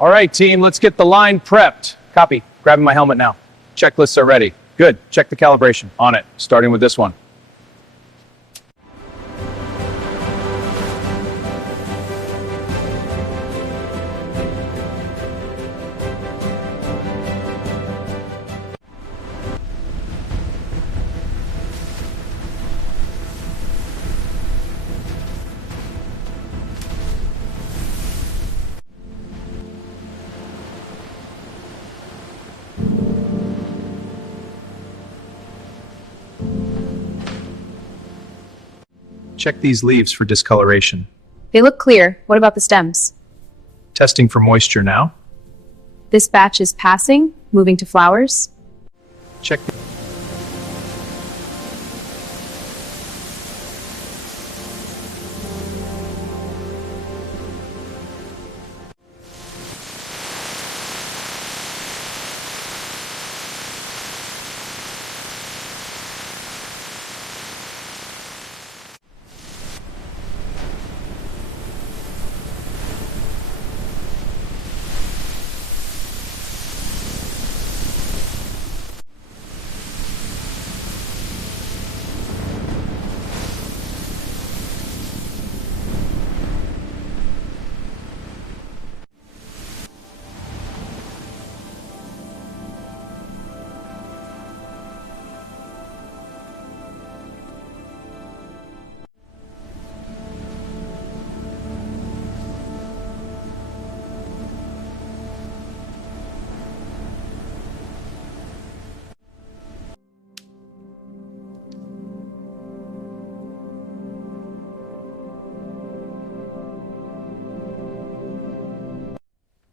All right, team, let's get the line prepped. Copy. Grabbing my helmet now. Checklists are ready. Good. Check the calibration. On it. Starting with this one. Check these leaves for discoloration. They look clear. What about the stems? Testing for moisture now. This batch is passing, moving to flowers. Check.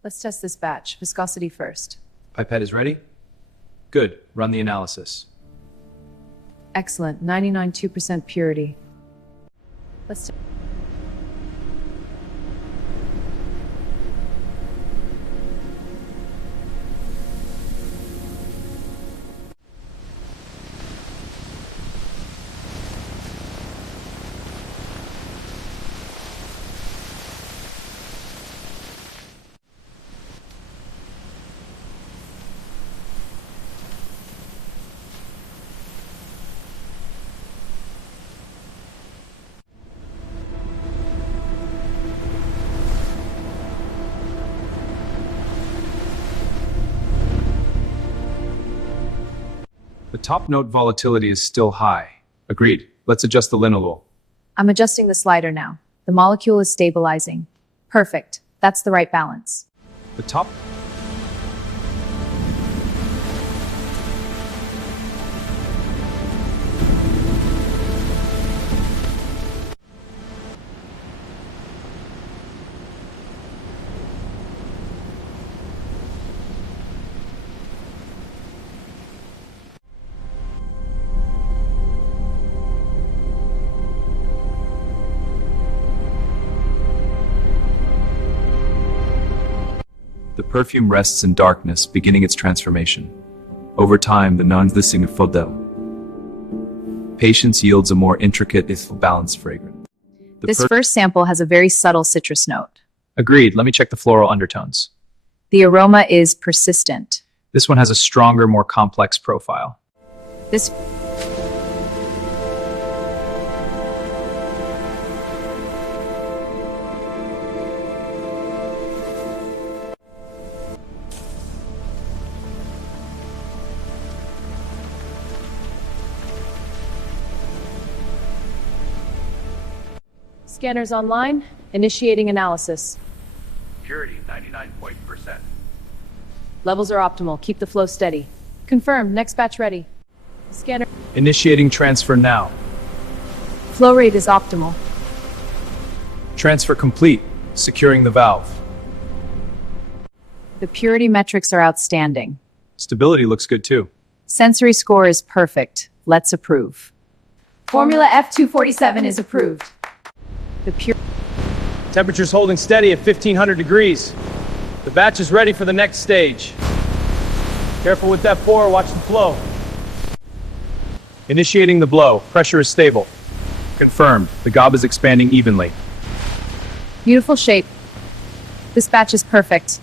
Let's test this batch. Viscosity first. Pipette is ready? Good. Run the analysis. Excellent. 99.2% purity. Let's The top note volatility is still high. Agreed. Let's adjust the linalool. I'm adjusting the slider now. The molecule is stabilizing. Perfect. That's the right balance. The top... The perfume rests in darkness, beginning its transformation. Over time, the non-listing of Fodel. Patience yields a more intricate, balanced fragrance. This first sample has a very subtle citrus note. Agreed. Let me check the floral undertones. The aroma is persistent. This one has a stronger, more complex profile. This Scanners online. Initiating analysis. Purity 99%. Levels are optimal. Keep the flow steady. Confirmed. Next batch ready. Scanner. Initiating transfer now. Flow rate is optimal. Transfer complete. Securing the valve. The purity metrics are outstanding. Stability looks good too. Sensory score is perfect. Let's approve. Formula F247 is approved. The pure Temperature's holding steady at 1500 degrees. The batch is ready for the next stage. Careful with that pour, watch the flow. Initiating the blow. Pressure is stable. Confirmed. The gob is expanding evenly. beautiful shape. This batch is perfect.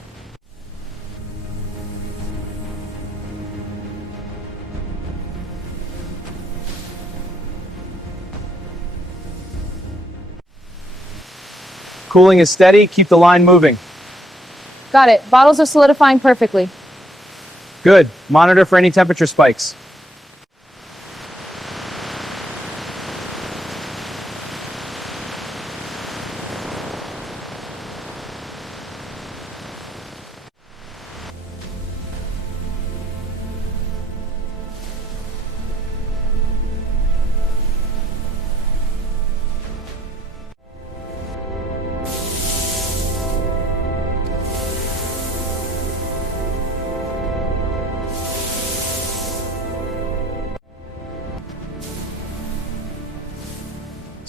Cooling is steady, keep the line moving. Got it. Bottles are solidifying perfectly. Good. Monitor for any temperature spikes.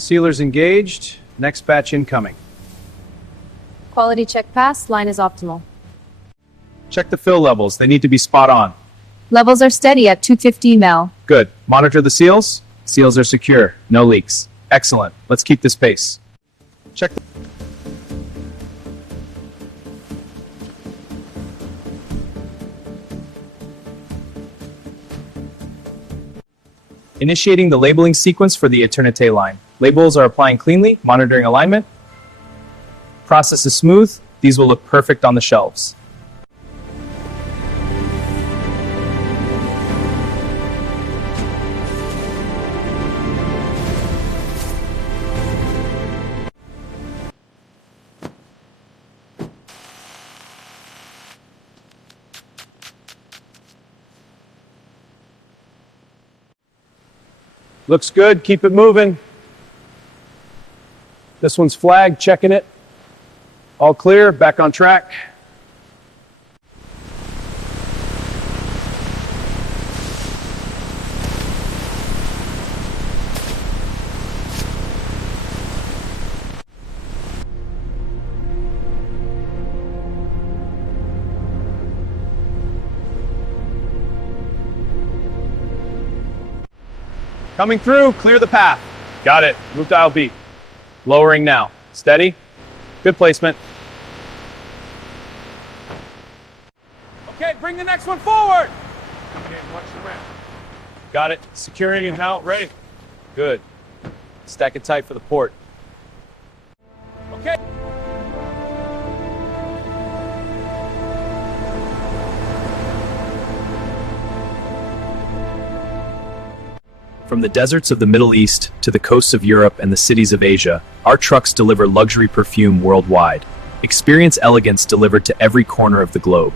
Sealers engaged. Next batch incoming. Quality check passed. Line is optimal. Check the fill levels. They need to be spot on. Levels are steady at 250 ml. Good. Monitor the seals. Seals are secure. No leaks. Excellent. Let's keep this pace. Check the Initiating the labeling sequence for the Eternité line. Labels are applying cleanly, monitoring alignment. Process is smooth. These will look perfect on the shelves. Looks good. Keep it moving. This one's flagged. Checking it. All clear. Back on track. Coming through, clear the path. Got it. Move dial B. Lowering now. Steady. Good placement. Okay, bring the next one forward. Okay, watch the ramp. Got it. Securing it now. Ready. Good. Stack it tight for the port. Okay. From the deserts of the Middle East to the coasts of Europe and the cities of Asia, our trucks deliver luxury perfume worldwide. Experience elegance delivered to every corner of the globe.